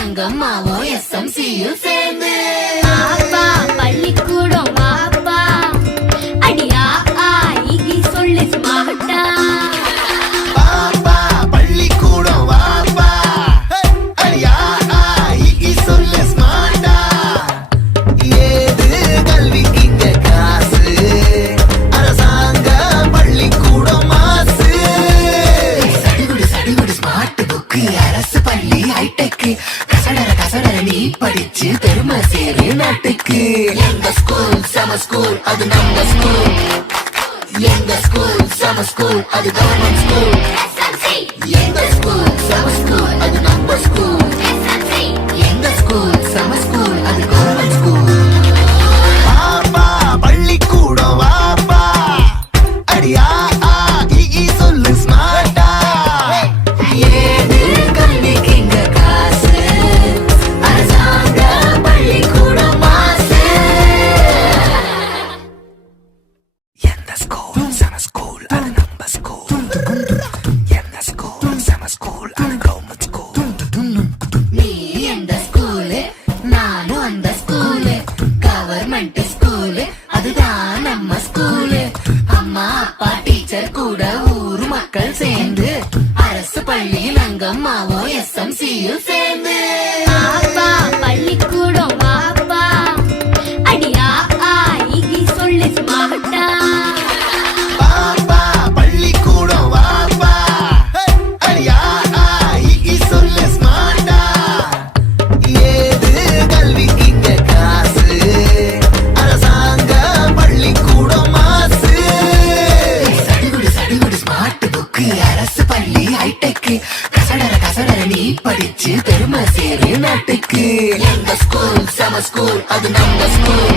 அங்கம்மாவும் SMCயும் சேர்ந்து அப்பா பள்ளிக்கூடம் வாப்பா அடியா ஆகி சொல்லு ஸ்மார்ட்டா பாப்பா பள்ளிக்கூடம் வாப்பா அடியா ஆகி சொல்லு ஸ்மார்ட்டா ஏது கல்விக்கு இங்க காசு அரசாங்க பள்ளிக்கூடம் மாசு சடுகுடு ஸ்மார்ட் புக்கு அரசு பள்ளி ஹைடெக் கசடர நீ படிச்சு பெருமை சேரு நாட்டுக்கு எங்க ஸ்கூல் சம ஸ்கூல் அது நம்ம ஸ்கூல் எங்க ஸ்கூல் சம ஸ்கூல் அது கவர்மெண்ட் ஸ்கூல் எங்க ஸ்கூல் சம ஸ்கூல் அது நம்ம ஸ்கூல் எங்க ஸ்கூல் சம ஸ்கூல் அது கவர்மெண்ட் ஸ்கூல் பாப்பா பள்ளிக்கூடம் வாப்பா அடியா சொல்லு ஸ்மார்ட்டா ஏது கல்விக்கு இங்க காசு அரசாங்க பள்ளிக்கூடம் மாசு எந்த ஸ்கூல் சம ஸ்கூல் அது நம்ம ஸ்கூல் எந்த ஸ்கூல் சம ஸ்கூல் அது கவர்மெண்ட் ஸ்கூல் நீ எந்த ஸ்கூலு நானும் அந்த ஸ்கூலு கவர்மெண்ட் ஸ்கூலு அதுதான் நம்ம ஸ்கூலு அம்மா அப்பா டீச்சர் கூட ஊர் மக்கள் சேர்ந்து அரசு பள்ளியில் அங்கம்மாவும் SMCயும் சேர்ந்து அப்பா பள்ளிக்கூடம் வாப்பா அடியா ஆகி சொல்லு ஸ்மார்ட்டா பாப்பா பள்ளிக்கூடம் வாப்பா அடியா ஆகி சொல்லு ஸ்மார்ட்டா ஏது கல்விக்கு இங்க காசு அரசாங்க பள்ளிக்கூடம் மாசு சடுகுடு ஸ்மார்ட் புக்கு அரசு பள்ளி ஹைடெக் கசடர நீ படிச்சு பெருமை சேரு நாட்டுக்கு எங்க ஸ்கூல் சம ஸ்கூல் அது நம்ம ஸ்கூல்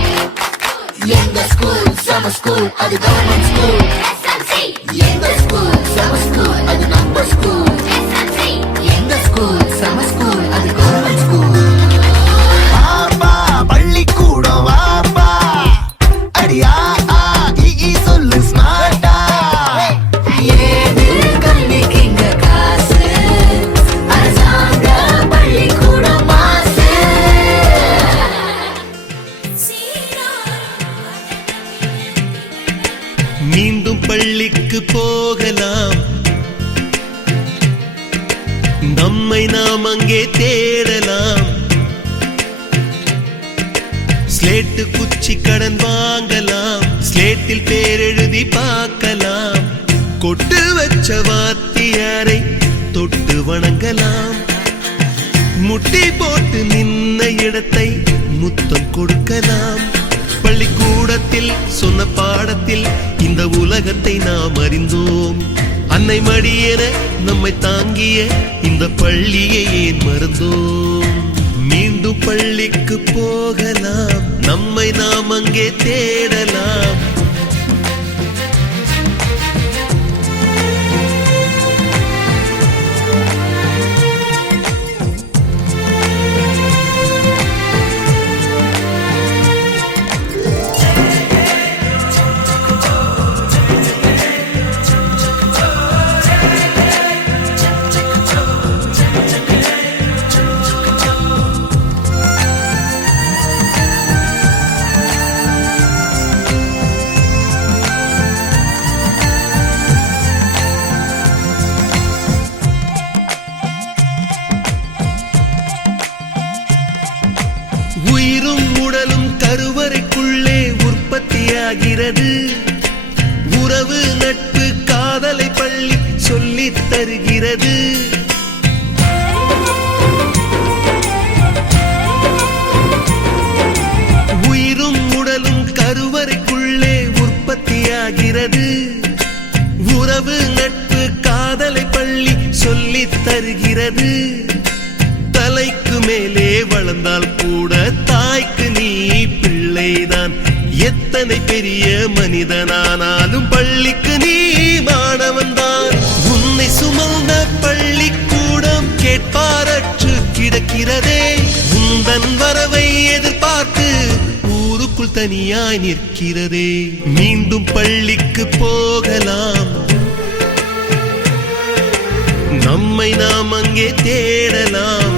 எங்க ஸ்கூல் சம ஸ்கூல் அது கவர்மெண்ட் ஸ்கூல் எங்க ஸ்கூல் சம ஸ்கூல் அது நம்ம ஸ்கூல் எங்க ஸ்கூல் சம ஸ்கூல் அது கவர்மெண்ட் ஸ்கூல் பாப்பா பள்ளிக்கூடம் வாப்பா அடியா சொல்லு ஸ்மார்ட்டா ஏது கல்விக்கு இங்க காசு அரசாங்க பள்ளிக்கூடம் மாசு மீண்டும் பள்ளிக்கு போகலாம் நம்மை நாம் அங்கே தேடலாம் ஸ்லேட்டு குச்சி கடன் வாங்கலாம் ஸ்லேட்டில் பேரெழுதி பார்க்கலாம் கொட்டு வச்ச வாத்தியாரை தொட்டு வணங்கலாம் முட்டி போட்டு நின்ன இடத்தை முத்தம் கொடுக்கலாம் பள்ளிக்கூடத்தில் சொன்ன பாடத்தில் இந்த உலகத்தை நாம் அறிந்தோம் அன்னை மடியென நம்மை தாங்கிய இந்த பள்ளியை ஏன் மறந்தோம் மீண்டும் பள்ளிக்கு போகலாம் நம்மை நாம் அங்கே தேடலாம் உயிரும் உடலும் கருவறைக்குள்ளே உற்பத்தியாகிறது உறவு நட்பு காதலை பள்ளி சொல்லித் தருகிறது உயிரும் உடலும் கருவறைக்குள்ளே உற்பத்தியாகிறது உறவு நட்பு காதலை பள்ளி சொல்லித் தருகிறது தலைக்கு மேலே வளர்ந்தால் கூட தாய்க்கு நீ பிள்ளைதான் எத்தனை பெரிய மனிதனானாலும் பள்ளிக்கு நீ மாணவன்தான் இருக்கிறதே உந்தன் வரவை எதிர்பார்த்து ஊருக்குள் தனியாய் நிற்கிறதே மீண்டும் பள்ளிக்கு போகலாம் நம்மை நாம் அங்கே தேடலாம்